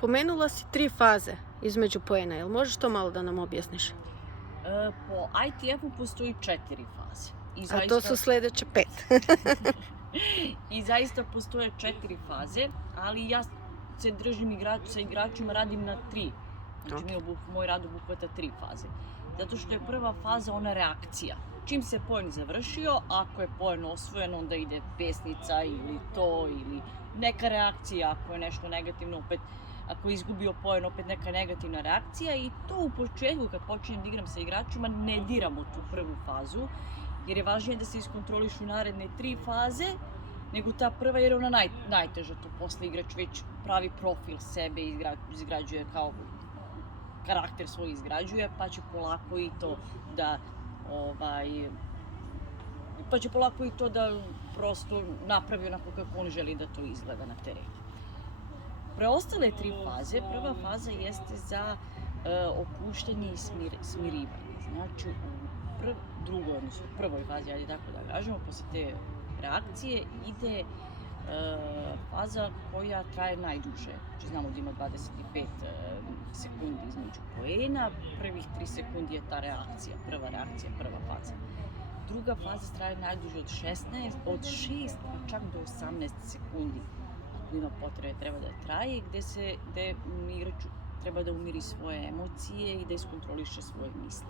Pomenula si 3 faze između poena. Jel možeš to malo da nam objasniš? Po ITF-u postoji 4 faze. A to su sledeće 5. I zaista postoje 4 faze, ali ja se držim sa igračima, radim na 3. Znači, moj rad obuhvata 3 faze. Zato što je prva faza ona reakcija. Čim se poen završio, ako je poen osvojen, onda ide pesnica ili to, ili neka reakcija, ako je nešto negativno, opet, ako je izgubio poen, opet neka negativna reakcija i to u početku, kad počinjem da igram sa igračima, ne diramo tu prvu fazu, jer je važnije da se iskontrolišu naredne 3 faze, nego ta prva, jer je ona najteža, to posle igrač već pravi profil sebe, izgrađuje kao karakter svoj izgrađuje, pa će polako i to da prosto napravi onako kako on želi da to izgleda na terenu. Preostale 3 faze, prva faza jeste za opuštanje i smirivanje. Znači, u prvoj fazi, ajde tako da kažemo, posle te reakcije ide faza koja traje najduže. Znači, znamo da ima 25 sekundi između poena, prvih 3 sekundi je ta reakcija, prva faza. Druga faza traje najduže od 6 pa čak do 18 sekundi. Ako ima potrebe, treba da traje, gde igrač treba da umiri svoje emocije i da iskontroliše svoje misli.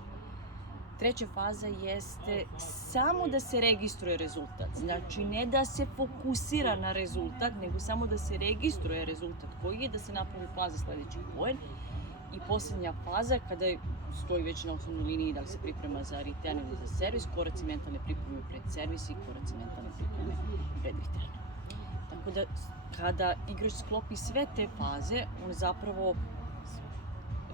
Treća faza jeste samo da se registruje rezultat. Znači, ne da se fokusira na rezultat, nego samo da se registruje rezultat koji je, da se napravi plan za sledeći poen. I poslednja faza, kada stoji već na osnovnoj liniji da li se priprema za return ili za servis, koraci mentalne pripreme pred servis i koraci mentalne pripreme pred return. Tako da, kada igrač sklopi sve te faze, on zapravo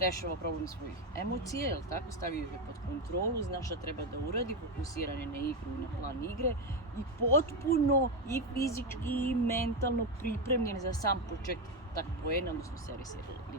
rešava problem svojih emocije, jel tako, stavi ih pod kontrolu, zna šta treba da uradi, fokusiran je na igru i na plan igre i potpuno i fizički i mentalno pripremljen za sam početak poena, odnosno servis ili return.